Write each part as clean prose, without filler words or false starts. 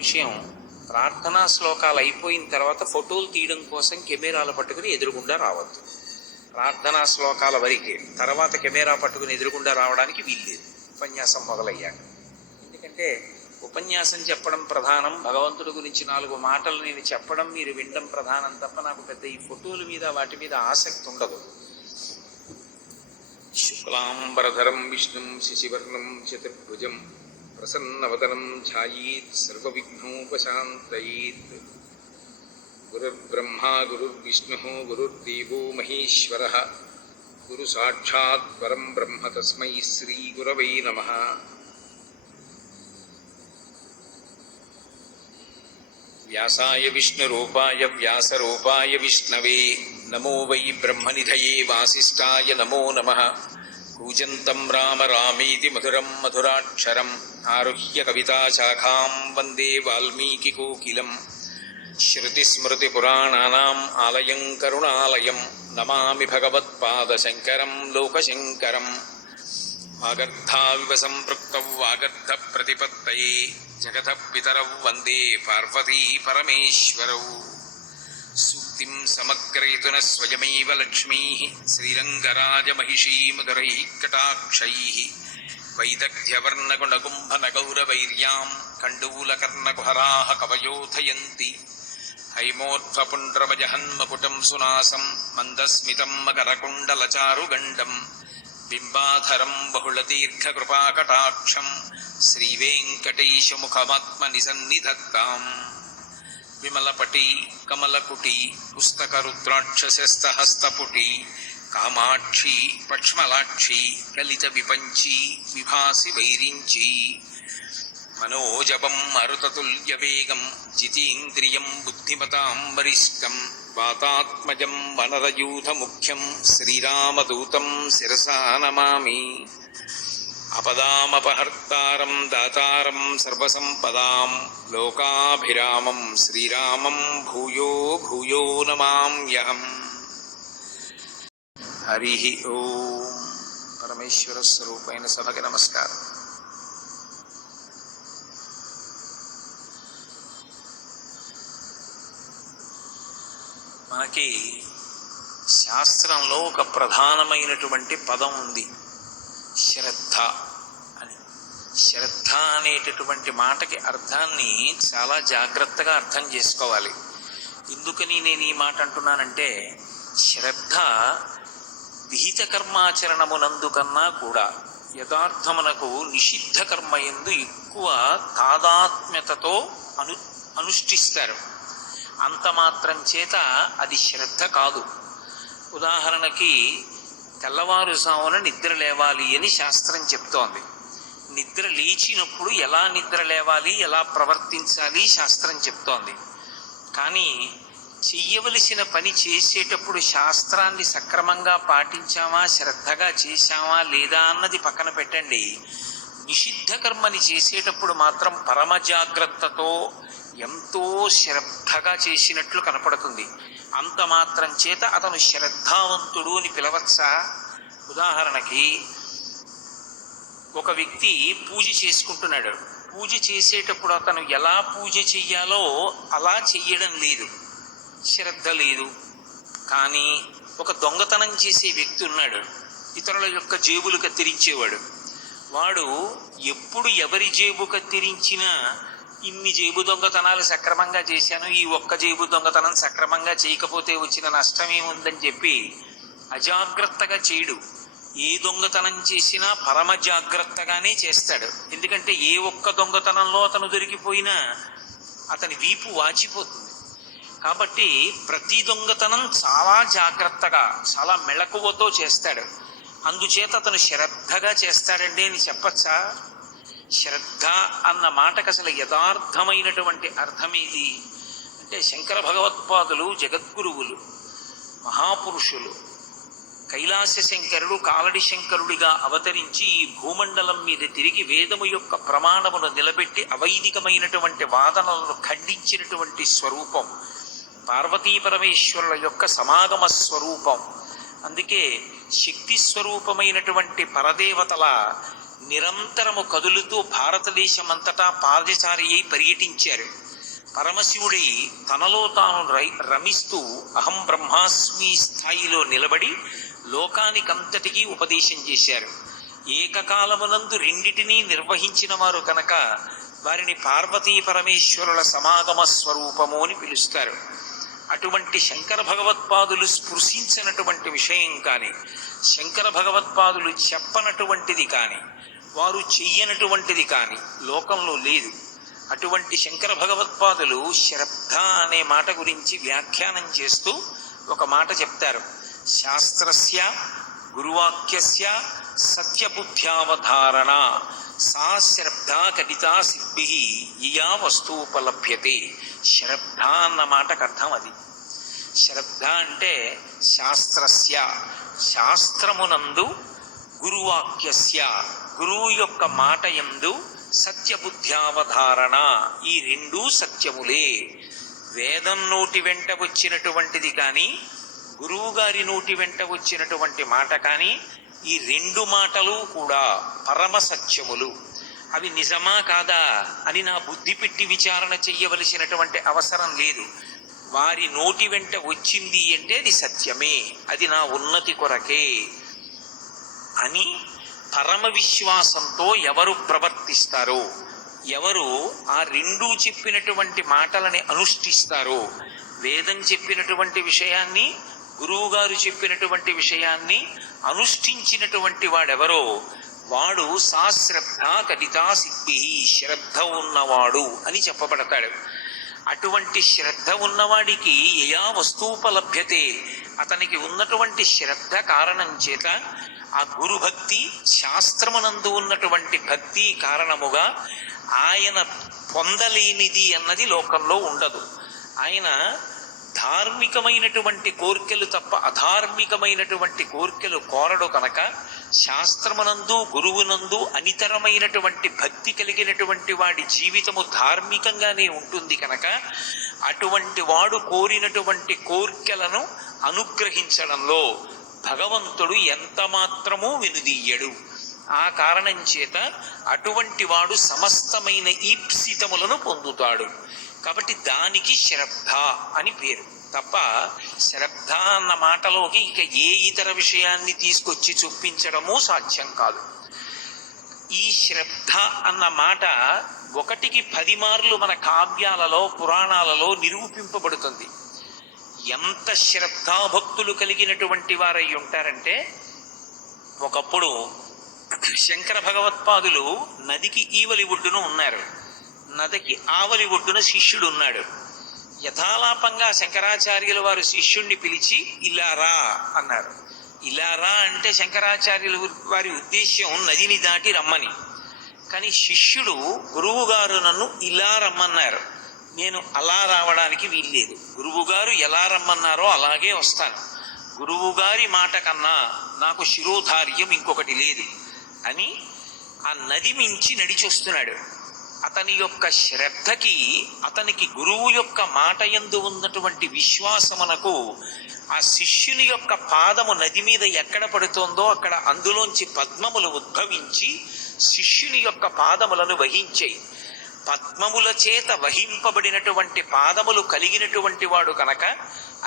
విషయం, ప్రార్థనా శ్లోకాలు అయిపోయిన తర్వాత ఫోటోలు తీయడం కోసం కెమెరాలు పట్టుకుని ఎదురుగుండా రావద్దు. ప్రార్థనా శ్లోకాల వరకే, తర్వాత కెమెరా పట్టుకుని ఎదురుగుండా రావడానికి వీల్లేదు ఉపన్యాసం మొదలయ్యాక. ఎందుకంటే ఉపన్యాసం చెప్పడం ప్రధానం, భగవంతుడి గురించి 4 మాటలు నేను చెప్పడం మీరు వినడం ప్రధానం తప్ప నాకు పెద్ద ఈ ఫోటోల మీద వాటి మీద ఆసక్తి ఉండదు. శుక్లాంబరధరం విష్ణుం శశివర్ణం చతుర్భుజం ప్రసన్నవదనం ఛాయేత్ సర్వవిఘ్నోపశాంతయేత్. గురుర్బ్రహ్మా గురుర్విష్ణుః గురుర్దేవో మహేశ్వరః, గురు సాక్షాత్ పరం బ్రహ్మ తస్మై శ్రీ గురవై నమః. వ్యాసాయ విష్ణురూపాయ వ్యాసరూపాయ విష్ణవే, నమో వై బ్రహ్మనిధయే వాసిష్ఠాయ నమో నమః. కూజంతం రామ రామేతి మధురం మధురాక్షరం, ఆరుహ్య కవితాశాఖాం వందే వాల్మీకికోకిలం. శ్రుతిస్మృతిపురాణానాం ఆలయం కరుణాలయం, నమామి భగవత్పాదశంకరం లోకశంకరం. వాగర్ధావివ సంపృక్తౌ వాగర్ధ ప్రతిపత్తయే, జగతః పితరౌ వందే పార్వతీ పరమేశ్వరౌ. సూక్తిం సమగ్రయతున స్వయమైవ లక్ష్మీః, శ్రీరంగరాజమహిషీ మధురైః కటాక్షైః. వైదగ్ధ్యవర్ణగుణగుంభనగౌరవైర్యాం కండూలకర్ణకుహరాः కవయోధయంతి. హైమోర్ధ్వపుండ్రమజహన్మకుటం సునాసం మందస్మితం మకరకుండలచారుగండం. బింబాధరం బహుళదీర్ఘకృపాకటాక్షం, శ్రీవేంకటేశముఖమాత్మనిసన్నిధత్తాం. విమలపటి కమలకుటి పుస్తకరుద్రాక్షసస్తహస్తపుటి, కామాక్షి పక్ష్మలాక్షి కలిత విపంచి విభాసి వైరించి. మనోజవం మరుతతుల్యవేగం జితేంద్రియం బుద్ధిమతాం వరిష్టం, వాతాత్మజం వనరయూథముఖ్యం శ్రీరామదూతం శిరసా నమామి. ఆపదామపహర్తారం దాతారం సర్వసంపదాం, లోకాభిరామం శ్రీరామం భూయో భూయో నమామ్యహం. హరి ఓం. పరమేశ్వర స్వరూపైన సభకి నమస్కారం. మనకి శాస్త్రంలో ఒక ప్రధానమైనటువంటి పదం ఉంది, శ్రద్ధ అని. శ్రద్ధ అనేటటువంటి మాటకి అర్థాన్ని చాలా జాగ్రత్తగా అర్థం చేసుకోవాలి. ఎందుకని నేను ఈ మాట అంటున్నానంటే, శ్రద్ధ విహిత కర్మాచరణమునందు కన్నా కూడా యథార్థమునకు నిషిద్ధ కర్మయందు ఎక్కువ తాదాత్మ్యతతో అనుష్ఠిస్తారు. అంత మాత్రం చేత అది శ్రద్ధ కాదు. ఉదాహరణకి తెల్లవారుజామున నిద్ర లేవాలి అని శాస్త్రం చెప్తోంది. నిద్ర లేచినప్పుడు ఎలా నిద్ర లేవాలి, ఎలా ప్రవర్తించాలి శాస్త్రం చెప్తోంది. కానీ చెయ్యవలసిన పని చేసేటప్పుడు శాస్త్రాన్ని సక్రమంగా పాటించామా, శ్రద్ధగా చేశామా లేదా అన్నది పక్కన పెట్టండి. నిషిద్ధ కర్మని చేసేటప్పుడు మాత్రం పరమ జాగ్రత్తతో ఎంతో శ్రద్ధగా చేసినట్లు కనపడుతుంది. అంత మాత్రం చేత అతను శ్రద్ధావంతుడు అని పిలవచ్చా? ఉదాహరణకి ఒక వ్యక్తి పూజ చేసుకుంటున్నాడు. పూజ చేసేటప్పుడు అతను ఎలా పూజ చెయ్యాలో అలా చెయ్యడం లేదు, శ్రద్ధ లేదు. కానీ ఒక దొంగతనం చేసే వ్యక్తి ఉన్నాడు, ఇతరుల యొక్క జేబులు కత్తిరించేవాడు. వాడు ఎప్పుడు ఎవరి జేబు కత్తిరించినా ఇన్ని జేబు దొంగతనాలు సక్రమంగా చేశాను, ఈ ఒక్క జేబు దొంగతనం సక్రమంగా చేయకపోతే వచ్చిన నష్టమేముందని చెప్పి అజాగ్రత్తగా చేయడు. ఏ దొంగతనం చేసినా పరమ జాగ్రత్తగానే చేస్తాడు. ఎందుకంటే ఏ ఒక్క దొంగతనంలో అతను దొరికిపోయినా అతని వీపు వాచిపోతుంది. కాబట్టి ప్రతి దొంగతనం చాలా జాగ్రత్తగా, చాలా మెళకువతో చేస్తాడు. అందుచేత అతను శ్రద్ధగా చేస్తాడండి అని చెప్పచ్చా? శ్రద్ధ అన్న మాటకు అసలు యథార్థమైనటువంటి అర్థమేది అంటే, శంకర భగవత్పాదులు జగద్గురువులు, మహాపురుషులు. కైలాస శంకరుడు కాలడి శంకరుడిగా అవతరించి ఈ భూమండలం మీద తిరిగి వేదము యొక్క ప్రమాణమును నిలబెట్టి అవైదికమైనటువంటి వాదనలను ఖండించినటువంటి స్వరూపం పార్వతీ పరమేశ్వరుల యొక్క సమాగమ స్వరూపం. అందుకే శక్తి స్వరూపమైనటువంటి పరదేవతల నిరంతరము కదులుతూ భారతదేశమంతటా పాదచారి అయి పర్యటించారు. పరమశివుడై తనలో తాను రమిస్తూ అహం బ్రహ్మాస్మి స్థాయిలో నిలబడి లోకానికంతటికీ ఉపదేశం చేశారు. ఏకకాలమునందు రెండిటినీ నిర్వహించిన వారు కనుక వారిని పార్వతీ పరమేశ్వరుల సమాగమ స్వరూపము అని పిలుస్తారు. అటువంటి శంకర భగవత్పాదులు స్పృశించినటువంటి విషయం కానీ, శంకర భగవత్పాదులు చెప్పనటువంటిది కానీ, వారు చెయ్యనటువంటిది కానీ లోకంలో లేదు. అటువంటి శంకర భగవత్పాదులు శ్రద్ధ అనే మాట గురించి వ్యాఖ్యానం చేస్తూ ఒక మాట చెప్తారు. శాస్త్రస్య గురువాక్యస్య సత్యబుద్ధ్యావధారణ సా శ్రద్ధ కటితా సిద్ధి యయా వస్తువుపలభ్యతే. శ్రద్ధ అన్న మాటకు అర్థం అది. శ్రద్ధ అంటే శాస్త్రస్య, శాస్త్రమునందు, గురువాక్యస్య, గురువు యొక్క మాట యందు, సత్యబుద్ధ్యావధారణ, ఈ రెండూ సత్యములే. వేదం నోటి వెంట వచ్చినటువంటిది కానీ, గురువు గారి నోటి వెంట వచ్చినటువంటి మాట కానీ, ఈ రెండు మాటలు కూడా పరమ సత్యములు. అవి నిజమా కాదా అని నా బుద్ధి పెట్టి విచారణ చెయ్యవలసినటువంటి అవసరం లేదు. వారి నోటి వెంట వచ్చింది అంటే అది సత్యమే, అది నా ఉన్నతి కొరకే అని పరమ విశ్వాసంతో ఎవరు ప్రవర్తిస్తారో, ఎవరు ఆ రెండూ చెప్పినటువంటి మాటలని అనుష్ఠిస్తారో, వేదం చెప్పినటువంటి విషయాన్ని, గురువుగారు చెప్పినటువంటి విషయాన్ని అనుష్ఠించినటువంటి వాడెవరో వాడు సా శ్రద్ధ కటితా సిద్ధి, శ్రద్ధ ఉన్నవాడు అని చెప్పబడతాడు. అటువంటి శ్రద్ధ ఉన్నవాడికి యయా వస్తువుపలభ్యతే, అతనికి ఉన్నటువంటి శ్రద్ధ కారణం చేత ఆ గురుభక్తి, శాస్త్రమునందు ఉన్నటువంటి భక్తి కారణముగా ఆయన పొందలేనిది అన్నది లోకంలో ఉండదు. ఆయన ధార్మికమైనటువంటి కోర్కెలు తప్ప అధార్మికమైనటువంటి కోర్కెలు కోరడు కనుక, శాస్త్రమునందు గురువునందు అనితరమైనటువంటి భక్తి కలిగినటువంటి వాడి జీవితము ధార్మికంగానే ఉంటుంది కనుక అటువంటి వాడు కోరినటువంటి కోర్కెలను అనుగ్రహించడంలో భగవంతుడు ఎంత మాత్రమూ వెనుదీయడు. ఆ కారణం చేత అటువంటి వాడు సమస్తమైన ఈప్సితములను పొందుతాడు. కాబట్టి దానికి శ్రద్ధ అని పేరు తప్ప, శ్రద్ధ అన్న మాటలోకి ఇక ఏ ఇతర విషయాన్ని తీసుకొచ్చి చూపించడము సాధ్యం కాదు. ఈ శ్రద్ధ అన్న మాట 1కి 10 మార్లు మన కావ్యాలలో, పురాణాలలో నిరూపింపబడుతుంది. ఎంత శ్రద్ధాభక్తులు కలిగినటువంటి వారై ఉంటారంటే, ఒకప్పుడు శంకర భగవత్పాదులు నదికి ఈవలి ఒడ్డున ఉన్నారు. నదికి ఆవలి ఒడ్డున శిష్యుడు ఉన్నాడు. యథాలాపంగా శంకరాచార్యుల వారు శిష్యుణ్ణి పిలిచి ఇలా రా అన్నారు. ఇలా రా అంటే శంకరాచార్యుల వారి ఉద్దేశ్యం నదిని దాటి రమ్మని. కానీ శిష్యుడు గురువుగారు నన్ను ఇలా రమ్మన్నారు, నేను అలా రావడానికి వీల్లేదు, గురువుగారు ఎలా రమ్మన్నారో అలాగే వస్తాను, గురువుగారి మాట కన్నా నాకు శిరోధార్యం ఇంకొకటి లేదు అని ఆ నది మించి నడిచొస్తున్నాడు. అతని యొక్క శ్రద్ధకి, అతనికి గురువు యొక్క మాట యందు ఉన్నటువంటి విశ్వాసమునకు ఆ శిష్యుని యొక్క పాదము నది మీద ఎక్కడ పడుతోందో అక్కడ అందులోంచి పద్మములు ఉద్భవించి శిష్యుని యొక్క పాదములను వహించాయి. పద్మముల చేత వహింపబడినటువంటి పాదములు కలిగినటువంటి వాడు కనుక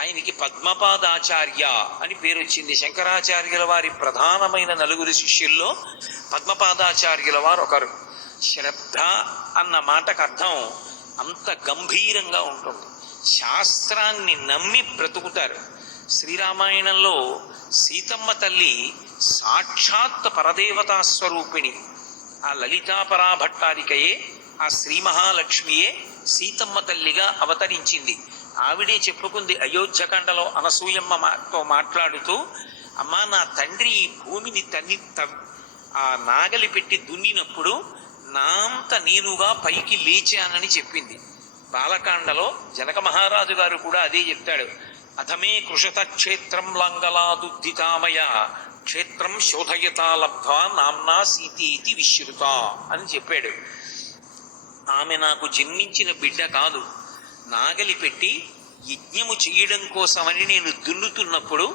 ఆయనకి పద్మపాదాచార్య అని పేరు వచ్చింది. శంకరాచార్యుల వారి ప్రధానమైన 4 శిష్యుల్లో పద్మపాదాచార్యుల వారు ఒకరు. శ్రద్ధ అన్న మాటకు అర్థం అంత గంభీరంగా ఉంటుంది. శాస్త్రాన్ని నమ్మి బ్రతుకుతారు. శ్రీరామాయణంలో సీతమ్మ తల్లి సాక్షాత్ పరదేవతా స్వరూపిణి. ఆ లలితాపరాభట్టారికయే, ఆ శ్రీ మహాలక్ష్మియే సీతమ్మ తల్లిగా అవతరించింది. ఆవిడే చెప్పుకుంది అయోధ్యకాండలో అనసూయమ్మతో మాట్లాడుతూ, అమ్మా నా తండ్రి ఈ భూమిని ఆ నాగలి పెట్టి దున్నినప్పుడు నా అంత నేనుగా పైకి లేచానని చెప్పింది. బాలకాండలో జనక మహారాజు గారు కూడా అదే చెప్తాడు. అథమే కృషత క్షేత్రం లంగలాదుద్ధితామయ క్షేత్రం శోధయతా లబ్ధ్వా నామ్నా సీతీతి విశ్రుత అని చెప్పాడు. ఆమె నాకు జన్మించిన బిడ్డ కాదు, నాగలి పెట్టి యజ్ఞము చేయడం కోసమని నేను దున్నుతున్నప్పుడు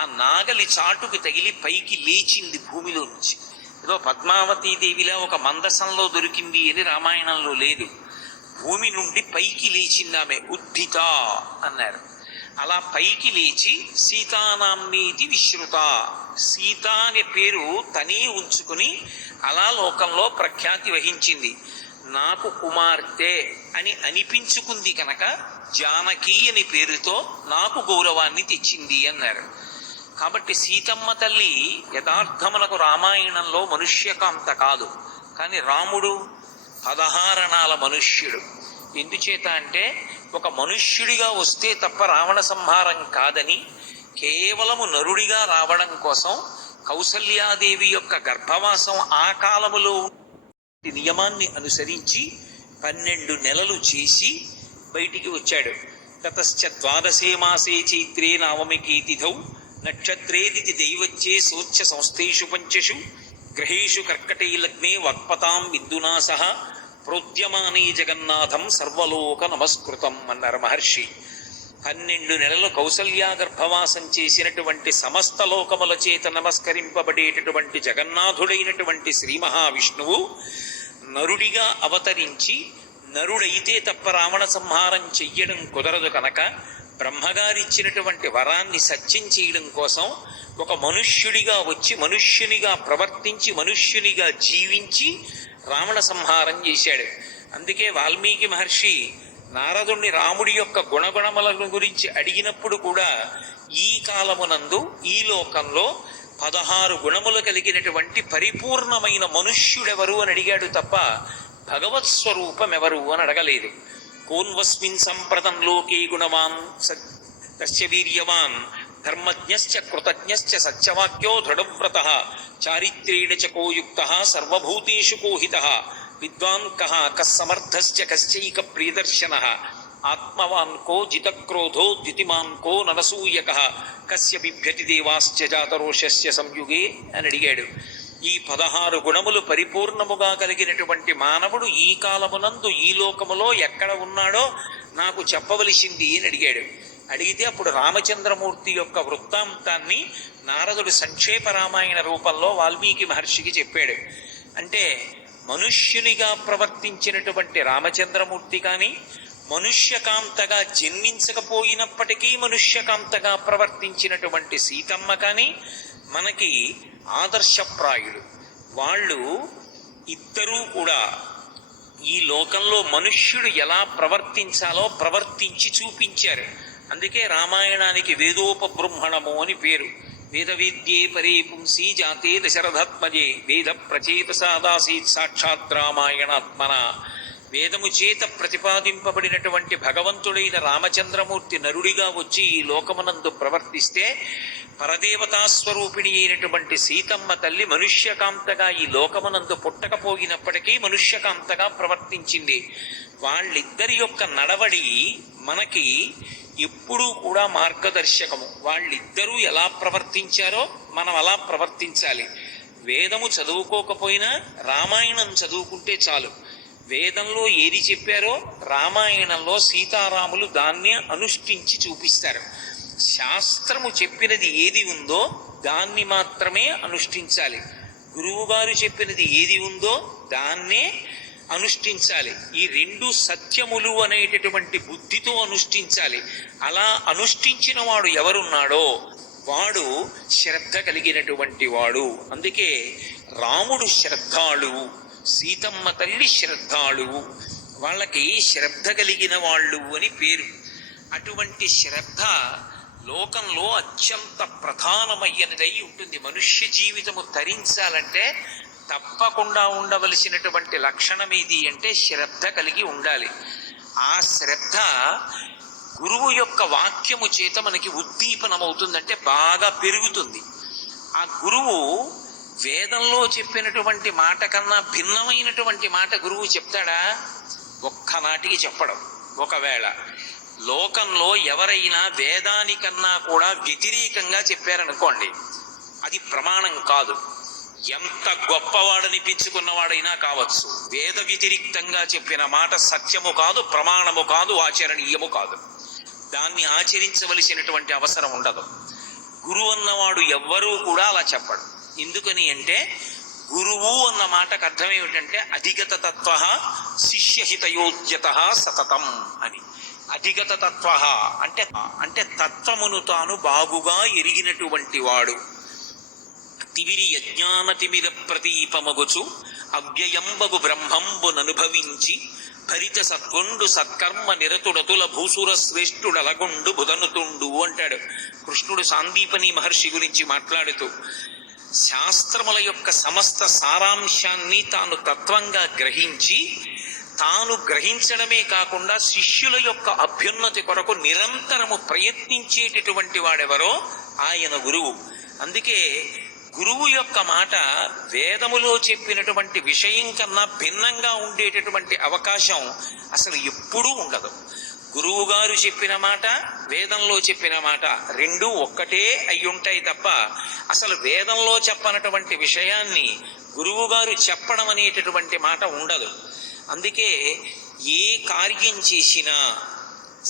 ఆ నాగలి చాటుకు తగిలి పైకి లేచింది భూమిలో నుంచి. ఏదో పద్మావతీదేవిలా ఒక మందసంలో దొరికింది అని రామాయణంలో లేదు. భూమి నుండి పైకి లేచింది ఆమె, ఉద్ధిత అన్నారు. అలా పైకి లేచి సీతానామ్నీతి విశ్రుత, సీత అనే పేరు తనే ఉంచుకుని అలా లోకంలో ప్రఖ్యాతి వహించింది. నాకు కుమార్తె అని అనిపించుకుంది కనుక జానకి అని పేరుతో నాకు గౌరవాన్ని తెచ్చింది అన్నారు. కాబట్టి సీతమ్మ తల్లి యథార్థమునకు రామాయణంలో మనుష్యకాంత కాదు, కానీ రాముడు 16 అణాల మనుష్యుడు. ఎందుచేత అంటే ఒక మనుష్యుడిగా వస్తే తప్ప రావణ సంహారం కాదని, కేవలము నరుడిగా రావడం కోసం కౌసల్యాదేవి యొక్క గర్భవాసం ఆ కాలములో నియమాన్ని అనుసరించి 12 నెలలు చేసి బయటికి వచ్చాడు. తతశ్చ ద్వాదశే మాసే చైత్రే నవమికి తిథౌ నక్షత్రేది దైవచ్చే సోచ్ఛ సంస్థేషు పంచషు గ్రహేషు కర్కటే లగ్నే వాక్పతాం విద్యునా సహ ప్రోద్యమానే జగన్నాథం సర్వలోక నమస్కృతం అన్నారు మహర్షి. 12 నెలలు కౌసల్యా గర్భవాసం చేసినటువంటి సమస్త లోకముల చేత నమస్కరింపబడేటటువంటి జగన్నాథుడైనటువంటి శ్రీ మహావిష్ణువు నరుడిగా అవతరించి, నరుడైతే తప్ప రావణ సంహారం చెయ్యడం కుదరదు కనుక బ్రహ్మగారిచ్చినటువంటి వరాన్ని సత్యం చేయడం కోసం ఒక మనుష్యుడిగా వచ్చి మనుష్యునిగా ప్రవర్తించి మనుష్యునిగా జీవించి రావణ సంహారం చేశాడు. అందుకే వాల్మీకి మహర్షి నారదుణ్ణి రాముడి యొక్క గుణగుణముల గురించి అడిగినప్పుడు కూడా ఈ కాలమునందు ఈ లోకంలో 16 గుణములు కలిగినటువంటి పరిపూర్ణమైన మనుష్యుడెవరు అని అడిగాడు తప్ప భగవత్ స్వరూపం ఎవరు అని అడగలేదు. కోన్వస్మిన్ సంప్రదం లోకే గుణవాన్ తస్య వీర్యవాన్ ధర్మజ్ఞశ్చ కృతజ్ఞశ్చ సత్యవాక్యో దృఢవ్రతః చారిత్రేణ చ కోయుక్తః సర్వభూతేషు కోహితః విద్వాన్ కః కస్సమర్థశ్చ కశ్చైక ప్రియదర్శనః ఆత్మవాన్ కో జితక్రోధో ద్యుతిమాన్ కో ననసూయకః కస్య బిభ్యతి దేవాశ్చ జాతరోషస్య సంయుగే అని అడిగాడు. ఈ 16 గుణములు పరిపూర్ణముగా కలిగినటువంటి మానవుడు ఈ కాలమునందు ఈ లోకములో ఎక్కడ ఉన్నాడో నాకు చెప్పవలసింది అని అడిగాడు. అడిగితే అప్పుడు రామచంద్రమూర్తి యొక్క వృత్తాంతాన్ని నారదుడు సంక్షేప రామాయణ రూపంలో వాల్మీకి మహర్షికి చెప్పాడు. అంటే మనుష్యునిగా ప్రవర్తించినటువంటి రామచంద్రమూర్తి కానీ, మనుష్యకాంతగా జన్మించకపోయినప్పటికీ మనుష్యకాంతగా ప్రవర్తించినటువంటి సీతమ్మ కానీ మనకి ఆదర్శప్రాయుడు. వాళ్ళు ఇద్దరూ కూడా ఈ లోకంలో మనుష్యుడు ఎలా ప్రవర్తించాలో ప్రవర్తించి చూపించారు. అందుకే రామాయణానికి వేదోపబృంహణము అని పేరు. వేద విద్యే పరే పుంసి జాతే దశరథాత్మజే వేద ప్రచేతసాదాసీత్ సాక్షాత్ రామాయణాత్మన. వేదము చేత ప్రతిపాదింపబడినటువంటి భగవంతుడైన రామచంద్రమూర్తి నరుడిగా వచ్చి ఈ లోకమునందు ప్రవర్తిస్తే పరదేవతాస్వరూపిణి అయినటువంటి సీతమ్మ తల్లి మనుష్యకాంతగా ఈ లోకమునందు పుట్టకపోయినప్పటికీ మనుష్యకాంతగా ప్రవర్తించింది. వాళ్ళిద్దరి యొక్క నడవడి మనకి ఎప్పుడూ కూడా మార్గదర్శకము. వాళ్ళిద్దరూ ఎలా ప్రవర్తించారో మనం అలా ప్రవర్తించాలి. వేదము చదువుకోకపోయినా రామాయణం చదువుకుంటే చాలు. వేదంలో ఏది చెప్పారో రామాయణంలో సీతారాములు దాన్ని అనుష్ఠించి చూపిస్తారు. శాస్త్రము చెప్పినది ఏది ఉందో దాన్ని మాత్రమే అనుష్ఠించాలి. గురువుగారు చెప్పినది ఏది ఉందో దాన్నే అనుష్ఠించాలి. ఈ 2 సత్యములు అనేటటువంటి బుద్ధితో అనుష్ఠించాలి. అలా అనుష్ఠించిన వాడు ఎవరున్నాడో వాడు శ్రద్ధ కలిగినటువంటి వాడు. అందుకే రాముడు శ్రద్ధాళువు, సీతమ్మ తల్లి శ్రద్ధాళువు. వాళ్ళకి శ్రద్ధ కలిగిన వాళ్ళు అని పేరు. అటువంటి శ్రద్ధ లోకంలో అత్యంత ప్రధానమైనదై ఉంటుంది. మనుష్య జీవితము తరించాలంటే తప్పకుండా ఉండవలసినటువంటి లక్షణం ఏది అంటే శ్రద్ధ కలిగి ఉండాలి. ఆ శ్రద్ధ గురువు యొక్క వాక్యము చేత మనకి ఉద్దీపనమవుతుందంటే బాగా పెరుగుతుంది. ఆ గురువు వేదంలో చెప్పినటువంటి మాట కన్నా భిన్నమైనటువంటి మాట గురువు చెప్తాడా? ఒక్కనాటికి చెప్పడం. ఒకవేళ లోకంలో ఎవరైనా వేదానికన్నా కూడా వ్యతిరేకంగా చెప్పారనుకోండి, అది ప్రమాణం కాదు. ఎంత గొప్పవాడనిపించుకున్నవాడైనా కావచ్చు, వేద వ్యతిరిక్తంగా చెప్పిన మాట సత్యము కాదు, ప్రమాణము కాదు, ఆచరణీయము కాదు. దాన్ని ఆచరించవలసినటువంటి అవసరం ఉండదు. గురువు అన్నవాడు ఎవ్వరూ కూడా అలా చెప్పడు. ఎందుకని అంటే గురువు అన్న మాటకు అర్థం ఏమిటంటే అధిగత తత్వ శిష్యహితయోద్యత సతతం అని. అధిగత తత్వ అంటే అంటే తత్వమును తాను బాగుగా ఎరిగినటువంటి వాడు. తివిరి యజ్ఞాన తిమిర ప్రతీపమగుచు అవ్యయంబగు బ్రహ్మంబుననుభవించి భరిత సత్వండు సత్కర్మ నిరతుడతుల భూసుర శ్రేష్ఠుడలగొండు బుధనుతుండు అంటాడు కృష్ణుడు సాందీపని మహర్షి గురించి మాట్లాడుతూ. శాస్త్రముల యొక్క సమస్త సారాంశాన్ని తాను తత్వంగా గ్రహించి, తాను గ్రహించడమే కాకుండా శిష్యుల యొక్క అభ్యున్నతి కొరకు నిరంతరము ప్రయత్నించేటటువంటి వాడెవరో ఆయన గురువు. అందుకే గురువు యొక్క మాట వేదములో చెప్పినటువంటి విషయం కన్నా భిన్నంగా ఉండేటటువంటి అవకాశం అసలు ఎప్పుడూ ఉండదు. గురువు గారు చెప్పిన మాట, వేదంలో చెప్పిన మాట రెండూ ఒక్కటే అయి ఉంటాయి తప్ప అసలు వేదంలో చెప్పనటువంటి విషయాన్ని గురువు గారు చెప్పడం అనేటటువంటి మాట ఉండదు. అందుకే ఏ కార్యం చేసినా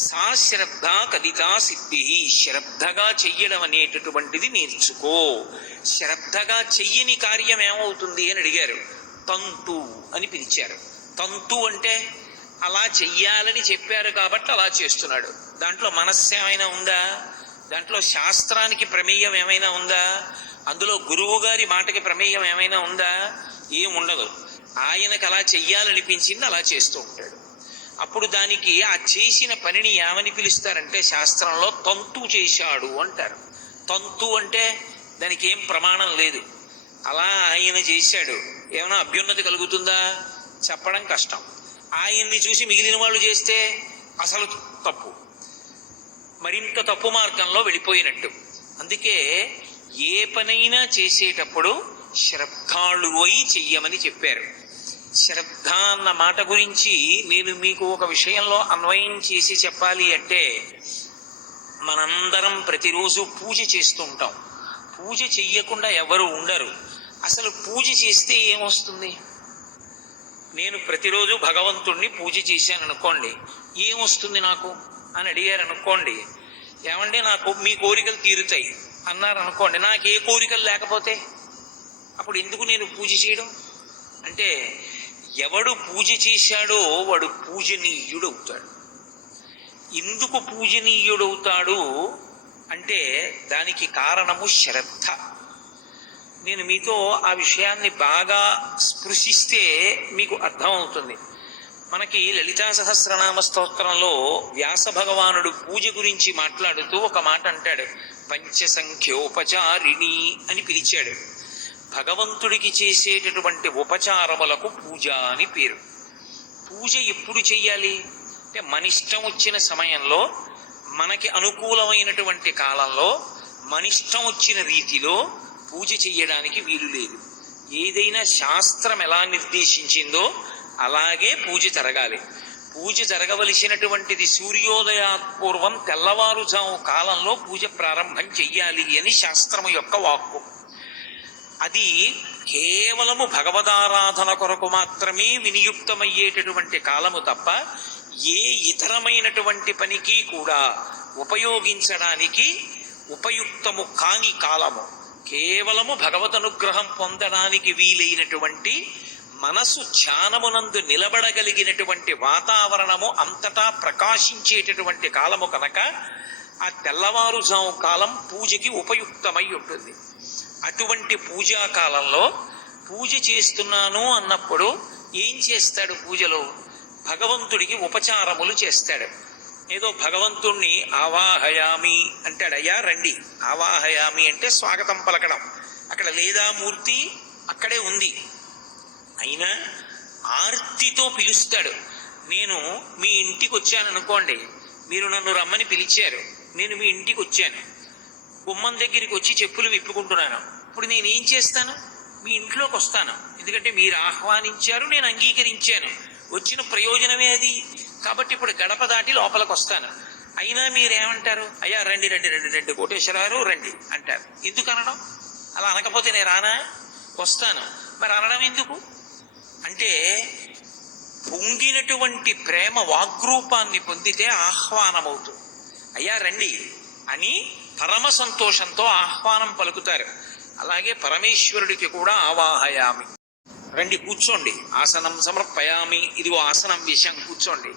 సా శ్రద్ధ కలితా సిద్ధి, శ్రద్ధగా చెయ్యడం అనేటటువంటిది నేర్చుకో. శ్రద్ధగా చెయ్యని కార్యం ఏమవుతుంది అని అడిగారు. తంతు అని పిలిచారు. తంతు అంటే అలా చెయ్యాలని చెప్పారు కాబట్టి అలా చేస్తున్నాడు. దాంట్లో మనస్సు ఏమైనా ఉందా? దాంట్లో శాస్త్రానికి ప్రమేయం ఏమైనా ఉందా? అందులో గురువు గారి మాటకి ప్రమేయం ఏమైనా ఉందా? ఏముండదు. ఆయనకు అలా చెయ్యాలనిపించింది అలా చేస్తూ ఉంటాడు. అప్పుడు దానికి ఆ చేసిన పనిని ఏమని పిలుస్తారంటే శాస్త్రంలో తంతు చేశాడు అంటారు. తంతు అంటే దానికి ఏం ప్రమాణం లేదు. అలా ఆయన చేశాడు, ఏమైనా అభ్యున్నతి కలుగుతుందా? చెప్పడం కష్టం. ఆయన్ని చూసి మిగిలిన వాళ్ళు చేస్తే అసలు తప్పు, మరింత తప్పు మార్గంలో వెళ్ళిపోయినట్టు. అందుకే ఏ పనైనా చేసేటప్పుడు శ్రద్ధాళువై చెయ్యమని చెప్పారు. శ్రద్ధ అన్న మాట గురించి నేను మీకు ఒక విషయంలో అన్వయం చేసి చెప్పాలి అంటే, మనందరం ప్రతిరోజు పూజ చేస్తూ ఉంటాం. పూజ చెయ్యకుండా ఎవరు ఉండరు. అసలు పూజ చేస్తే ఏమొస్తుంది? నేను ప్రతిరోజు భగవంతుణ్ణి పూజ చేశాను అనుకోండి, ఏమొస్తుంది నాకు అని అడిగారు అనుకోండి. ఏమంటే నాకు మీ కోరికలు తీరుతాయి అన్నారు అనుకోండి. నాకు ఏ కోరికలు లేకపోతే అప్పుడు ఎందుకు నేను పూజ చేయడం? అంటే ఎవడు పూజ చేశాడో వాడు పూజనీయుడవుతాడు. ఎందుకు పూజనీయుడవుతాడు అంటే దానికి కారణము శ్రద్ధ. నేను మీతో ఆ విషయాన్ని బాగా స్పృశిస్తే మీకు అర్థమవుతుంది. మనకి లలితా సహస్రనామ స్తోత్రంలో వ్యాస భగవానుడు పూజ గురించి మాట్లాడుతూ ఒక మాట అంటాడు. పంచసంఖ్యోపచారిణి అని పిలిచాడు. భగవంతుడికి చేసేటటువంటి ఉపచారములకు పూజ అని పేరు. పూజ ఎప్పుడు చెయ్యాలి అంటే మన ఇష్టం వచ్చిన సమయంలో, మనకి అనుకూలమైనటువంటి కాలంలో, మన ఇష్టం వచ్చిన రీతిలో పూజ చెయ్యడానికి వీలు లేదు. ఏదైనా శాస్త్రం ఎలా నిర్దేశించిందో అలాగే పూజ జరగాలి. పూజ జరగవలసినటువంటిది సూర్యోదయాత్పూర్వం తెల్లవారుజాము కాలంలో పూజ ప్రారంభం చెయ్యాలి అని శాస్త్రము యొక్క వాక్కు. అది కేవలము భగవదారాధన కొరకు మాత్రమే వినియుక్తమయ్యేటటువంటి కాలము తప్ప ఏ ఇతరమైనటువంటి పనికి కూడా ఉపయోగించడానికి ఉపయుక్తము కాని కాలము. కేవలము భగవద్ అనుగ్రహం పొందడానికి వీలైనటువంటి మనసు ధ్యానమునందు నిలబడగలిగినటువంటి వాతావరణము అంతటా ప్రకాశించేటటువంటి కాలము కనుక ఆ తెల్లవారుజాము కాలం పూజకి ఉపయుక్తమై ఉంటుంది. అటువంటి పూజా కాలంలో పూజ చేస్తున్నాను అన్నప్పుడు ఏం చేస్తాడు? పూజలో భగవంతుడికి ఉపచారములు చేస్తాడు. ఏదో భగవంతుణ్ణి ఆవాహయామి అంటాడు. అయ్యా రండి. ఆవాహయామి అంటే స్వాగతం పలకడం. అక్కడ లేదా మూర్తి అక్కడే ఉంది. అయినా ఆర్తితో పిలుస్తాడు. నేను మీ ఇంటికి వచ్చాను అనుకోండి, మీరు నన్ను రమ్మని పిలిచారు, నేను మీ ఇంటికి వచ్చాను, గుమ్మం దగ్గరికి వచ్చి చెప్పులు విప్పుకుంటున్నాను. ఇప్పుడు నేనేం చేస్తాను? మీ ఇంట్లోకి వస్తాను. ఎందుకంటే మీరు ఆహ్వానించారు, నేను అంగీకరించాను, వచ్చిన ప్రయోజనమే అది. కాబట్టి ఇప్పుడు గడప దాటి లోపలికి వస్తాను. అయినా మీరేమంటారు? అయ్యా రండి రండి రండి రండి కోటేశ్వరారు రండి అంటారు. ఎందుకు అనడం? అలా అనకపోతే నేను రానా? వస్తాను. మరి అనడం ఎందుకు అంటే పొంగినటువంటి ప్రేమ వాగ్రూపాన్ని పొందితే ఆహ్వానమవుతుంది. అయ్యా రండి అని పరమ సంతోషంతో ఆహ్వానం పలుకుతారు. అలాగే పరమేశ్వరుడికి కూడా ఆవాహయామి. రండి కూర్చోండి. ఆసనం సమర్పయామి. ఇదిగో ఆసనం విషయం కూర్చోండి.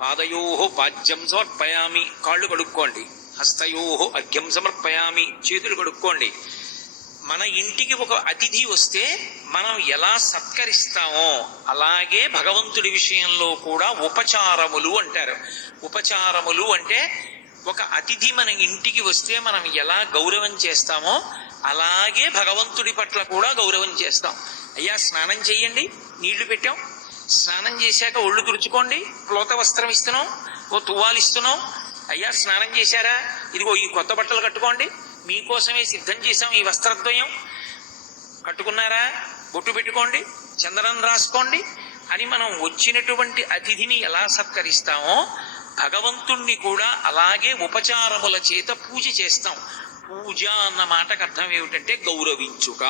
పాదయో పాద్యం సమర్పయామి. కాళ్ళు కడుక్కోండి. హస్తయో అర్ఘ్యం సమర్పయామి. చేతులు కడుక్కోండి. మన ఇంటికి ఒక అతిథి వస్తే మనం ఎలా సత్కరిస్తామో అలాగే భగవంతుడి విషయంలో కూడా ఉపచారములు అంటారు. ఉపచారములు అంటే ఒక అతిథి మన ఇంటికి వస్తే మనం ఎలా గౌరవం చేస్తామో అలాగే భగవంతుడి పట్ల కూడా గౌరవం చేస్తాం. అయ్యా స్నానం చెయ్యండి, నీళ్లు పెట్టాం, స్నానం చేశాక ఒళ్ళు తుడుచుకోండి, ప్లోత వస్త్రం ఇస్తున్నాం, ఓ తువ్వాలు ఇస్తున్నాం. అయ్యా స్నానం చేశారా, ఇదిగో ఈ కొత్త బట్టలు కట్టుకోండి, మీకోసమే సిద్ధం చేశాం ఈ వస్త్రద్వయం, కట్టుకున్నారా, బొట్టు పెట్టుకోండి, చందనం రాసుకోండి అని మనం వచ్చినటువంటి అతిథిని ఎలా సత్కరిస్తామో భగవంతుణ్ణి కూడా అలాగే ఉపచారముల చేత పూజ చేస్తాం. పూజ అన్న మాటకు అర్థం ఏమిటంటే గౌరవించుట.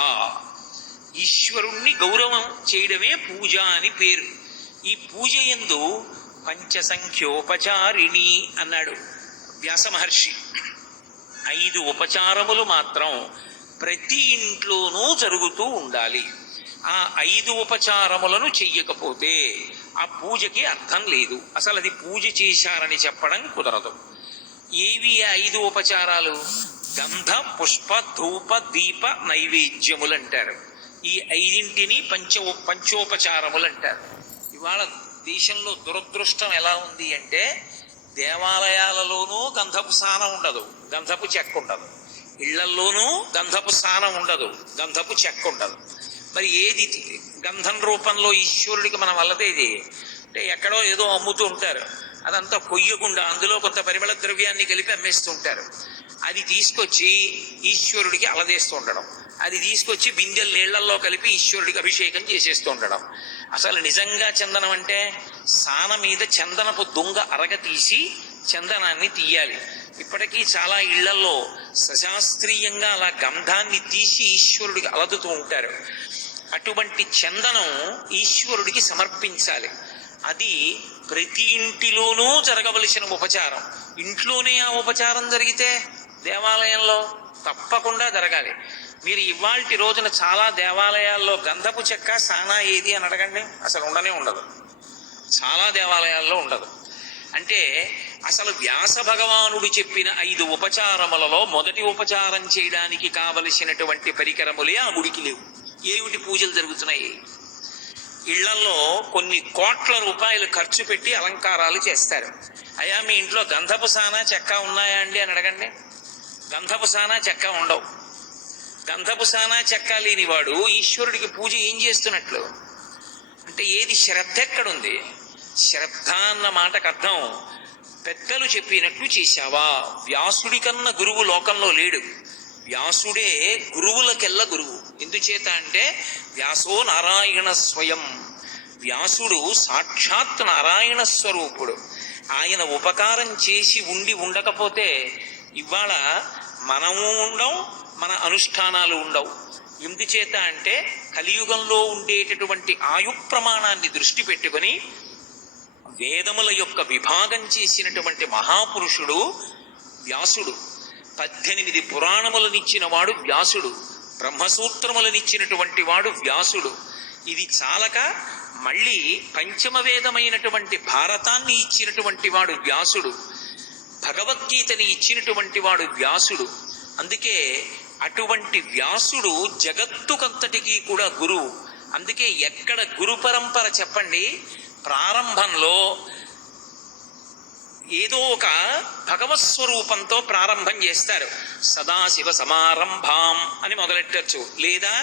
ఈశ్వరుణ్ణి గౌరవం చేయడమే పూజ అని పేరు. ఈ పూజ యందు పంచసంఖ్యోపచారిణి అన్నాడు వ్యాస మహర్షి. 5 ఉపచారములు మాత్రం ప్రతి ఇంట్లోనూ జరుగుతూ ఉండాలి. ఆ 5 ఉపచారములను చెయ్యకపోతే ఆ పూజకి అర్థం లేదు. అసలు అది పూజ చేశారని చెప్పడం కుదరదు. ఏవి 5 ఉపచారాలు? గంధ పుష్ప ధూప దీప నైవేద్యములు అంటారు. ఈ 5ంటిని పంచోపచారములు అంటారు. ఇవాళ దేశంలో దురదృష్టం ఎలా ఉంది అంటే దేవాలయాలలోనూ గంధపు స్నానం ఉండదు, గంధపు చెక్క ఉండదు. ఇళ్లల్లోనూ గంధపు స్నానం ఉండదు, గంధపు చెక్క ఉండదు. మరి ఏది గంధం రూపంలో ఈశ్వరుడికి మనం వల్లదేది అంటే ఎక్కడో ఏదో అమ్ముతూ ఉంటారు, అదంతా కొయ్యకుండా అందులో కొంత పరిమళ ద్రవ్యాన్ని కలిపి అమ్మేస్తూ ఉంటారు. అది తీసుకొచ్చి ఈశ్వరుడికి అలదేస్తూ ఉండడం, అది తీసుకొచ్చి బిందెల నీళ్లల్లో కలిపి ఈశ్వరుడికి అభిషేకం చేసేస్తూ ఉండడం. అసలు నిజంగా చందనం అంటే సాన మీద చందనపు దొంగ అరగ తీసి చందనాన్ని తీయాలి. ఇప్పటికీ చాలా ఇళ్లలో సశాస్త్రీయంగా అలా గంధాన్ని తీసి ఈశ్వరుడికి అలదుతూ ఉంటారు. అటువంటి చందనం ఈశ్వరుడికి సమర్పించాలి. అది ప్రతి ఇంటిలోనూ జరగవలసిన ఉపచారం. ఇంట్లోనే ఆ ఉపచారం జరిగితే దేవాలయంలో తప్పకుండా జరగాలి. మీరు ఇవాల్టి రోజున చాలా దేవాలయాల్లో గంధపు చెక్క సానా ఏది అని అడగండి, అసలు ఉండనే ఉండదు. చాలా దేవాలయాల్లో ఉండదు. అంటే అసలు వ్యాస భగవానుడు చెప్పిన 5 ఉపచారములలో మొదటి ఉపచారం చేయడానికి కావలసినటువంటి పరికరములే ఆ గుడికి లేవు. ఏమిటి పూజలు జరుగుతున్నాయి? ఇళ్లలో కొన్ని కోట్ల రూపాయలు ఖర్చు పెట్టి అలంకారాలు చేస్తారు. అయ్యా మీ ఇంట్లో గంధపు సానా చెక్క ఉన్నాయా అండి అని అడగండి, గంధపు సానా చెక్క ఉండవు. గంధపు సానా చెక్క లేనివాడు ఈశ్వరుడికి పూజ ఏం చేస్తున్నట్లు? అంటే ఏది శ్రద్ధ ఎక్కడుంది? శ్రద్ధ అన్న మాటకు అర్థం పెద్దలు చెప్పినట్లు చేశావా. వ్యాసుడి కన్నా గురువు లోకంలో లేడు. వ్యాసుడే గురువులకెల్లా గురువు. ఎందుచేత అంటే వ్యాసో నారాయణ స్వయం. వ్యాసుడు సాక్షాత్ నారాయణ స్వరూపుడు. ఆయన ఉపకారం చేసి ఉండకపోతే ఇవాళ మనము ఉండం, మన అనుష్ఠానాలు ఉండవు. ఎందుచేత అంటే కలియుగంలో ఉండేటటువంటి ఆయు ప్రమాణాన్ని దృష్టి పెట్టుకొని వేదముల యొక్క విభాగం చేసినటువంటి మహాపురుషుడు వ్యాసుడు. 18 పురాణములనిచ్చిన వాడు వ్యాసుడు. బ్రహ్మసూత్రములనిచ్చినటువంటి వాడు వ్యాసుడు. ఇది చాలక మళ్ళీ పంచమ వేదమైనటువంటి భారతాన్ని ఇచ్చినటువంటి వాడు వ్యాసుడు. భగవద్గీతని ఇచ్చినటువంటి వాడు వ్యాసుడు. అందుకే అటువంటి వ్యాసుడు జగత్తుకంతటికీ కూడా గురువు. అందుకే ఎక్కడ గురు పరంపర చెప్పండి, ప్రారంభంలో ఏదో ఒక భగవత్స్వరూపంతో ప్రారంభం చేస్తారు. సదాశివ సమారంభాం అని మొదలెట్టచ్చు, లేదా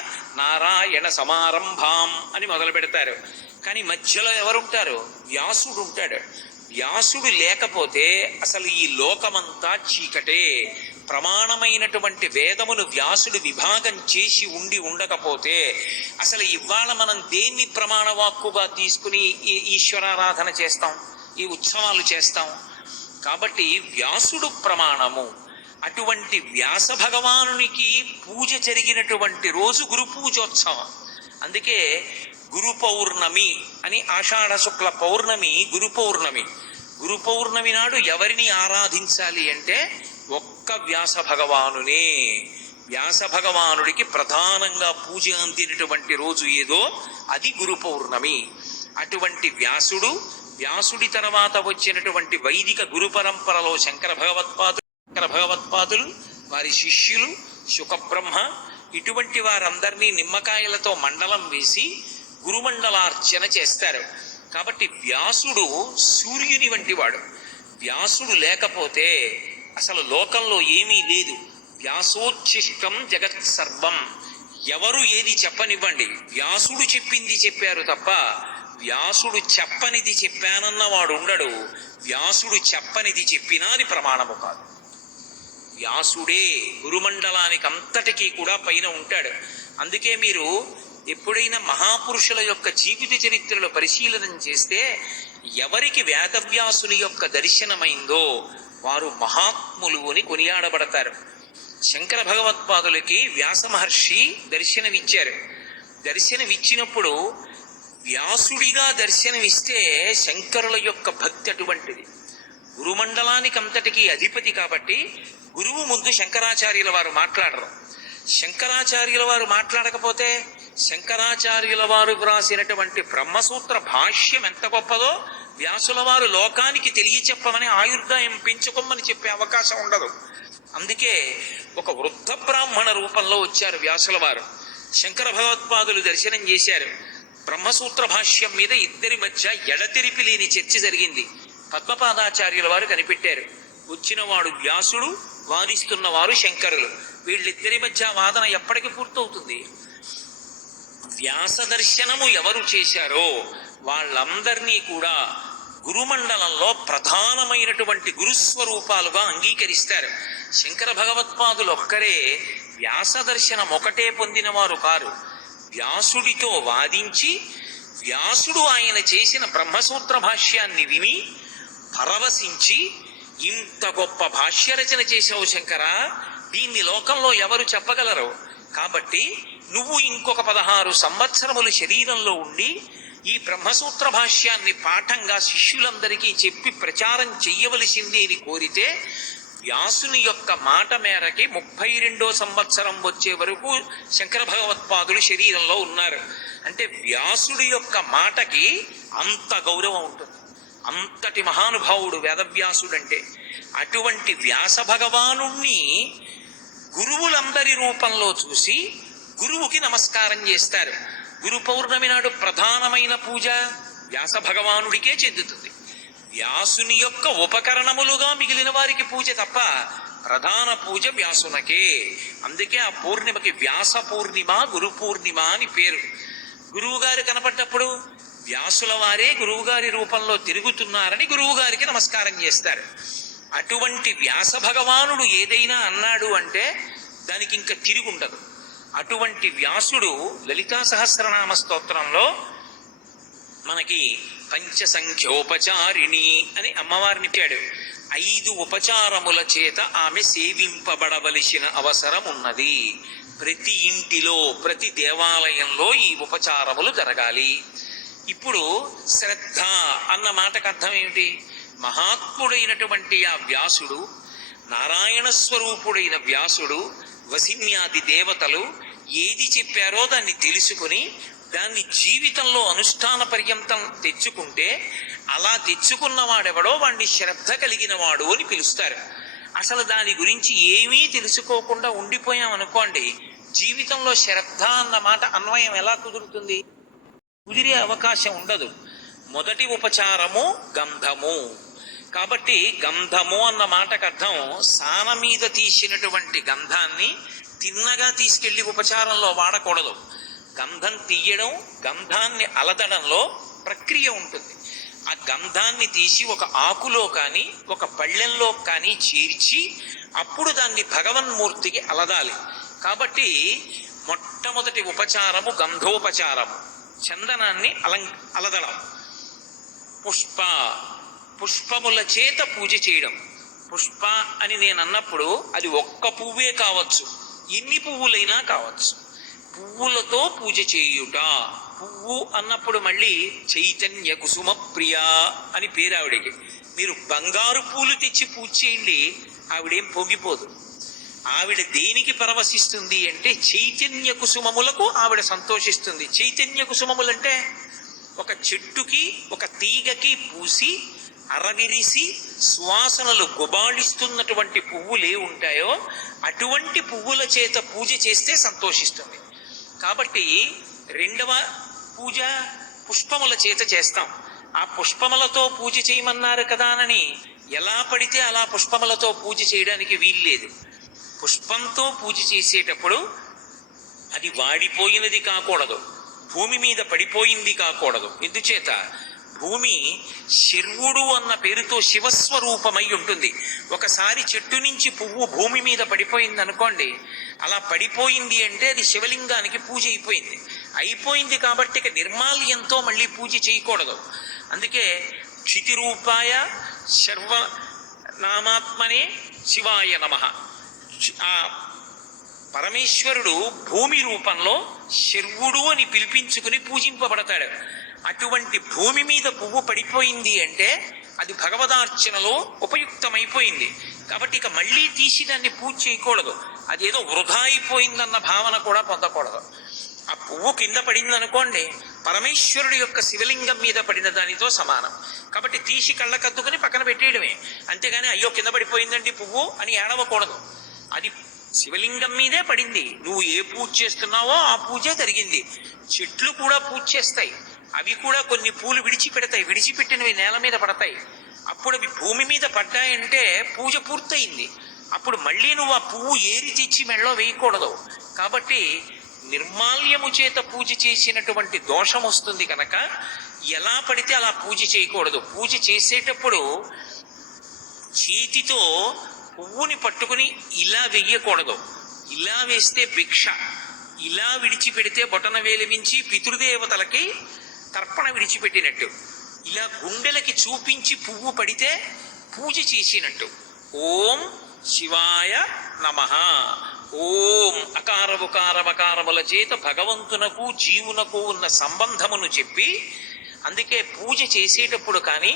నారాయణ సమారంభాం అని మొదలు పెడతారు. కానీ మధ్యలో ఎవరుంటారు? వ్యాసుడు ఉంటాడు. వ్యాసుడు లేకపోతే అసలు ఈ లోకమంతా చీకటే. ప్రమాణమైనటువంటి వేదమును వ్యాసుడు విభాగం చేసి ఉండకపోతే అసలు ఇవాళ మనం దేన్ని ప్రమాణవాక్కుగా తీసుకుని ఈ ఈశ్వరారాధన చేస్తాం, ఈ ఉత్సవాలు చేస్తాం? కాబట్టి వ్యాసుడు ప్రమాణము. అటువంటి వ్యాస భగవానునికి పూజ జరిగినటువంటి రోజు గురు పూజోత్సవం. అందుకే గురు పౌర్ణమి అని, ఆషాఢ శుక్ల పౌర్ణమి గురు పౌర్ణమి. గురు పౌర్ణమి నాడు ఎవరిని ఆరాధించాలి అంటే ఒక్క వ్యాస భగవానునే. వ్యాస భగవానుడికి ప్రధానంగా పూజ అందినటువంటి రోజు ఏదో అది గురు పౌర్ణమి. అటువంటి వ్యాసుడి తర్వాత వచ్చినటువంటి వైదిక గురు పరంపరలో శంకర భగవత్పాదులు వారి శిష్యులు శుకబ్రహ్మ ఇటువంటి వారందరినీ నిమ్మకాయలతో మండలం వేసి గురుమండలార్చన చేస్తారు. కాబట్టి వ్యాసుడు సూర్యుని వంటి వాడు. వ్యాసుడు లేకపోతే అసలు లోకంలో ఏమీ లేదు. వ్యాసోచ్ఛిష్టం జగత్ సర్వం. ఎవరు ఏది చెప్పనివ్వండి, వ్యాసుడు చెప్పింది చెప్పారు తప్ప వ్యాసుడు చెప్పనిది చెప్పానన్నవాడు ఉండడు. వ్యాసుడు చెప్పనిది చెప్పినా అది ప్రమాణము కాదు. వ్యాసుడే గురుమండలానికి అంతటికీ కూడా పైన ఉంటాడు. అందుకే మీరు ఎప్పుడైనా మహాపురుషుల యొక్క జీవిత చరిత్రలో పరిశీలన చేస్తే ఎవరికి వేదవ్యాసుని యొక్క దర్శనమైందో వారు మహాత్ములు అని కొనియాడబడతారు. శంకర భగవత్పాదులకి వ్యాస మహర్షి దర్శనమిచ్చారు. దర్శనమిచ్చినప్పుడు వ్యాసుడిగా దర్శనమిస్తే శంకరుల యొక్క భక్తి అటువంటిది. గురుమండలానికి అంతటికీ అధిపతి కాబట్టి గురువు ముందు శంకరాచార్యుల వారు మాట్లాడరు. శంకరాచార్యుల వారు మాట్లాడకపోతే శంకరాచార్యుల వారు వ్రాసినటువంటి బ్రహ్మసూత్ర భాష్యం ఎంత గొప్పదో వ్యాసుల వారు లోకానికి తెలియచెప్పమని ఆయుర్దాయం పెంచుకోమని చెప్పే అవకాశం ఉండదు. అందుకే ఒక వృద్ధ బ్రాహ్మణ రూపంలో వచ్చారు వ్యాసుల వారు. శంకర భగవత్పాదులు దర్శనం చేశారు. బ్రహ్మసూత్ర భాష్యం మీద ఇద్దరి మధ్య ఎడతెరిపి లేని చర్చ జరిగింది. పద్మపాదాచార్యుల వారు కనిపెట్టారు. వచ్చినవాడు వ్యాసుడు, వాదిస్తున్నవారు శంకరులు. వీళ్ళిద్దరి మధ్య వాదన ఎప్పటికి పూర్తవుతుంది? వ్యాస దర్శనము ఎవరు చేశారో వాళ్ళందరినీ కూడా గురుమండలంలో ప్రధానమైనటువంటి గురుస్వరూపాలుగా అంగీకరిస్తారు. శంకర భగవత్పాదులు ఒక్కరే వ్యాస దర్శనం ఒకటే పొందినవారు కారు. వ్యాసుడితో వాదించి వ్యాసుడు ఆయన చేసిన బ్రహ్మసూత్ర భాష్యాన్ని విని పరవశించి, ఇంత గొప్ప భాష్య రచన చేసావు శంకరా, దీన్ని లోకంలో ఎవరు చెప్పగలరు? కాబట్టి నువ్వు ఇంకొక 16 సంవత్సరములు శరీరంలో ఉండి ఈ బ్రహ్మసూత్ర భాష్యాన్ని పాఠంగా శిష్యులందరికీ చెప్పి ప్రచారం చెయ్యవలసింది అని కోరితే వ్యాసుని యొక్క మాట మేరకి 32వ సంవత్సరం వచ్చే వరకు శంకర భగవత్పాదులు శరీరంలో ఉన్నారు. అంటే వ్యాసుడి యొక్క మాటకి అంత గౌరవం ఉంటుంది. అంతటి మహానుభావుడు వేదవ్యాసుడంటే. అటువంటి వ్యాస భగవానుణ్ణి గురువులందరి రూపంలో చూసి గురువుకి నమస్కారం చేస్తారు. గురు పౌర్ణమి నాడు ప్రధానమైన పూజ వ్యాస భగవానుడికే చెందుతుంది. వ్యాసుని యొక్క ఉపకరణములుగా మిగిలిన వారికి పూజ తప్ప ప్రధాన పూజ వ్యాసునకే. అందుకే ఆ పూర్ణిమకి వ్యాస పూర్ణిమ, గురు పూర్ణిమ అని పేరు. గురువుగారు కనపడ్డప్పుడు వ్యాసుల వారే గురువుగారి రూపంలో తిరుగుతున్నారని గురువుగారికి నమస్కారం చేస్తారు. అటువంటి వ్యాస భగవానుడు ఏదైనా అన్నాడు అంటే దానికి ఇంకా తిరుగుండదు. అటువంటి వ్యాసుడు లలితా సహస్రనామ స్తోత్రంలో మనకి పంచసంఖ్యోపచారిణి అని అమ్మవారిని ఇచ్చాడు. 5 ఉపచారముల చేత ఆమె సేవింపబడవలసిన అవసరం ఉన్నది. ప్రతి ఇంటిలో, ప్రతి దేవాలయంలో ఈ ఉపచారములు జరగాలి. ఇప్పుడు శ్రద్ధ అన్న మాటకు అర్థం ఏమిటి? మహాత్ముడైనటువంటి ఆ వ్యాసుడు, నారాయణ స్వరూపుడైన వ్యాసుడు, వసిన్యాది దేవతలు ఏది చెప్పారో దాన్ని తెలుసుకుని దాన్ని జీవితంలో అనుష్ఠాన పర్యంతం తెచ్చుకుంటే అలా తెచ్చుకున్నవాడెవడో వాడిని శ్రద్ధ కలిగిన వాడు అని పిలుస్తారు. అసలు దాని గురించి ఏమీ తెలుసుకోకుండా ఉండిపోయామనుకోండి, జీవితంలో శ్రద్ధ అన్న మాట అన్వయం ఎలా కుదురుతుంది? కుదిరే అవకాశం ఉండదు. మొదటి ఉపచారము గంధము. కాబట్టి గంధము అన్న మాటకు అర్థం సాన మీద తీసినటువంటి గంధాన్ని తిన్నగా తీసుకెళ్లి ఉపచారంలో వాడకూడదు. గంధం తీయడం, గంధాన్ని అలదడంలో ప్రక్రియ ఉంటుంది. ఆ గంధాన్ని తీసి ఒక ఆకులో కానీ ఒక పళ్ళెంలో కానీ చేర్చి అప్పుడు దాన్ని భగవన్మూర్తికి అలదాలి. కాబట్టి మొట్టమొదటి ఉపచారము గంధోపచారము, చందనాన్ని అలదడం. పుష్పముల చేత పూజ చేయడం. పుష్ప అని నేను అన్నప్పుడు అది ఒక్క పువ్వే కావచ్చు, ఎన్ని పువ్వులైనా కావచ్చు. పువ్వులతో పూజ చేయుట. పువ్వు అన్నప్పుడు మళ్ళీ చైతన్య కుసుమ ప్రియ అని పేరు ఆవిడికి. మీరు బంగారు పూలు తెచ్చి పూజ చేయండి, ఆవిడేం పొంగిపోదు. ఆవిడ దేనికి పరవశిస్తుంది అంటే చైతన్య కుసుమములకు ఆవిడ సంతోషిస్తుంది. చైతన్య కుసుమములంటే ఒక చెట్టుకి ఒక తీగకి పూసి అరవిరిసి సువాసనలు గుబాళిస్తున్నటువంటి పువ్వులు ఏ ఉంటాయో అటువంటి పువ్వుల చేత పూజ చేస్తే సంతోషిస్తుంది. కాబట్టి రెండవ పూజ పుష్పముల చేత చేస్తాం. ఆ పుష్పములతో పూజ చేయమన్నారు కదా అని ఎలా పడితే అలా పుష్పములతో పూజ చేయడానికి వీల్లేదు. పుష్పంతో పూజ చేసేటప్పుడు అది వాడిపోయినది కాకూడదు, భూమి మీద పడిపోయింది కాకూడదు. ఎందుచేత భూమి శర్వుడు అన్న పేరుతో శివస్వరూపమై ఉంటుంది. ఒకసారి చెట్టు నుంచి పువ్వు భూమి మీద పడిపోయింది అనుకోండి, అలా పడిపోయింది అంటే అది శివలింగానికి పూజ అయిపోయింది కాబట్టి ఇక నిర్మాల్యంతో మళ్ళీ పూజ చేయకూడదు. అందుకే క్షితిరూపాయ సర్వనామాత్మనే శివాయ నమః. ఆ పరమేశ్వరుడు భూమి రూపంలో శర్వుడు అని పిలిపించుకుని పూజింపబడతాడు. అటువంటి భూమి మీద పువ్వు పడిపోయింది అంటే అది భగవదార్చనలో ఉపయుక్తమైపోయింది. కాబట్టి ఇక మళ్ళీ తీసి దాన్ని పూజ చేయకూడదు. అదేదో వృధా అయిపోయిందన్న భావన కూడా పొందకూడదు. ఆ పువ్వు కింద పడింది అనుకోండి, పరమేశ్వరుడు యొక్క శివలింగం మీద పడిన దానితో సమానం. కాబట్టి తీసి కళ్ళకద్దుకుని పక్కన పెట్టేయడమే, అంతేగాని అయ్యో కింద పడిపోయిందండి పువ్వు అని ఏడవకూడదు. అది శివలింగం మీదే పడింది. నువ్వు ఏ పూజ చేస్తున్నావో ఆ పూజే జరిగింది. చెట్లు కూడా పూజ చేస్తాయి, అవి కూడా కొన్ని పూలు విడిచిపెడతాయి, విడిచిపెట్టినవి నేల మీద పడతాయి. అప్పుడు అవి భూమి మీద పడ్డాయంటే పూజ పూర్తయింది. అప్పుడు మళ్ళీ నువ్వు ఆ పువ్వు ఏరి తెచ్చి మెళ్ళో వేయకూడదు. కాబట్టి నిర్మాల్యము చేత పూజ చేసినటువంటి దోషం వస్తుంది కనుక ఎలా పడితే అలా పూజ చేయకూడదు. పూజ చేసేటప్పుడు చేతితో పువ్వుని పట్టుకుని ఇలా వెయ్యకూడదు. ఇలా వేస్తే భిక్ష, ఇలా విడిచిపెడితే బొటన వేలివించి పితృదేవతలకి తర్పణ విడిచిపెట్టినట్టు. ఇలా గుండెలకి చూపించి పువ్వు పడితే పూజ చేసినట్టు. ఓం శివాయ నమః. ఓం అకార ఉకార మకారముల చేత భగవంతునకు జీవునకు ఉన్న సంబంధమును చెప్పి, అందుకే పూజ చేసేటప్పుడు కానీ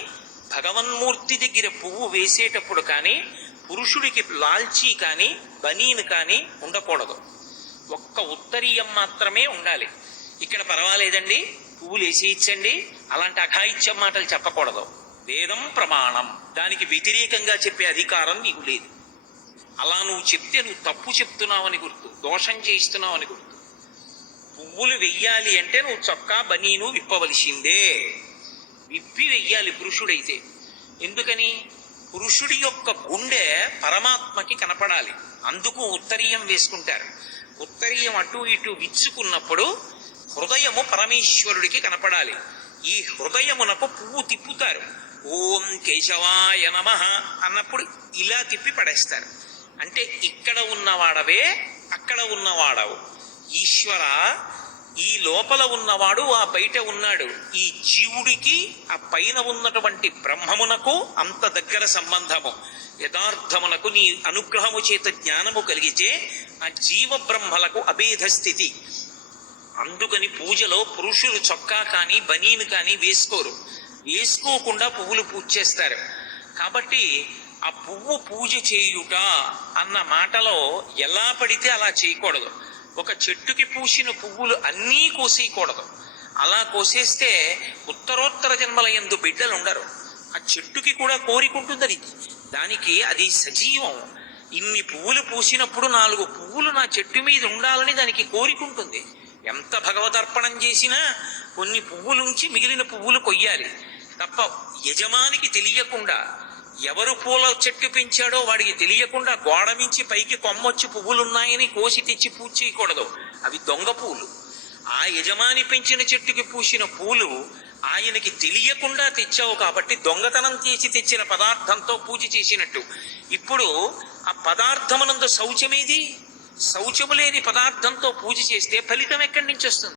భగవన్మూర్తి దగ్గర పువ్వు వేసేటప్పుడు కానీ పురుషుడికి లాల్చీ కానీ బనీన్ కానీ ఉండకూడదు. ఒక్క ఉత్తరీయం మాత్రమే ఉండాలి. ఇక్కడ పర్వాలేదండి పువ్వులు వేసేయించండి అలాంటి అఘాయిత్యం మాటలు చెప్పకూడదు. వేదం ప్రమాణం, దానికి వ్యతిరేకంగా చెప్పే అధికారం నీకు లేదు. అలా నువ్వు చెప్తే నువ్వు తప్పు చెప్తున్నావని గుర్తు, దోషం చేయిస్తున్నావని గుర్తు. పువ్వులు వెయ్యాలి అంటే నువ్వు చొక్కా బనీను విప్పవలసిందే, విప్పి వెయ్యాలి పురుషుడైతే. ఎందుకని? పురుషుడి యొక్క గుండె పరమాత్మకి కనపడాలి, అందుకు ఉత్తరీయం వేసుకుంటారు. ఉత్తరీయం అటు ఇటు విచ్చుకున్నప్పుడు హృదయము పరమేశ్వరుడికి కనపడాలి. ఈ హృదయమునకు పువ్వు తిప్పుతారు. ఓం కేశవాయ నమః అన్నప్పుడు ఇలా తిప్పి పడేస్తారు. అంటే ఇక్కడ ఉన్నవాడవే అక్కడ ఉన్నవాడవు. ఈశ్వర, ఈ లోపల ఉన్నవాడు ఆ బయట ఉన్నాడు. ఈ జీవుడికి ఆ పైన ఉన్నటువంటి బ్రహ్మమునకు అంత దగ్గర సంబంధము. యథార్థమునకు నీ అనుగ్రహము చేత జ్ఞానము కలిగితే ఆ జీవ బ్రహ్మలకు అభేద స్థితి. అందుకని పూజలో పురుషులు చొక్కా కానీ బనీను కానీ వేసుకోరు. వేసుకోకుండా పువ్వులు పూజ చేస్తారు. కాబట్టి ఆ పువ్వు పూజ చేయుట అన్న మాటలో ఎలా పడితే అలా చేయకూడదు. ఒక చెట్టుకి పూసిన పువ్వులు అన్నీ కోసేయకూడదు. అలా కోసేస్తే ఉత్తరోత్తర జన్మల యందు బిడ్డలు ఉండరు. ఆ చెట్టుకి కూడా కోరికుంటుంది, దానికి అది సజీవం. ఇన్ని పువ్వులు పూసినప్పుడు 4 పువ్వులు నా చెట్టు మీద ఉండాలని దానికి కోరికుంటుంది. ఎంత భగవదర్పణం చేసినా కొన్ని పువ్వులుంచి మిగిలిన పువ్వులు కొయ్యాలి తప్ప యజమానికి తెలియకుండా, ఎవరు పూల చెట్టు పెంచాడో వాడికి తెలియకుండా గోడ మించి పైకి కొమ్మొచ్చి పువ్వులున్నాయని కోసి తెచ్చి పూజ చేయకూడదు. అవి దొంగ పూలు. ఆ యజమాని పెంచిన చెట్టుకి పూసిన పూలు ఆయనకి తెలియకుండా తెచ్చావు కాబట్టి దొంగతనం చేసి తెచ్చిన పదార్థంతో పూజ చేసినట్టు. ఇప్పుడు ఆ పదార్థమునందు శౌచమేది? శౌచము లేని పదార్థంతో పూజ చేస్తే ఫలితం ఎక్కడి నుంచి వస్తుంది?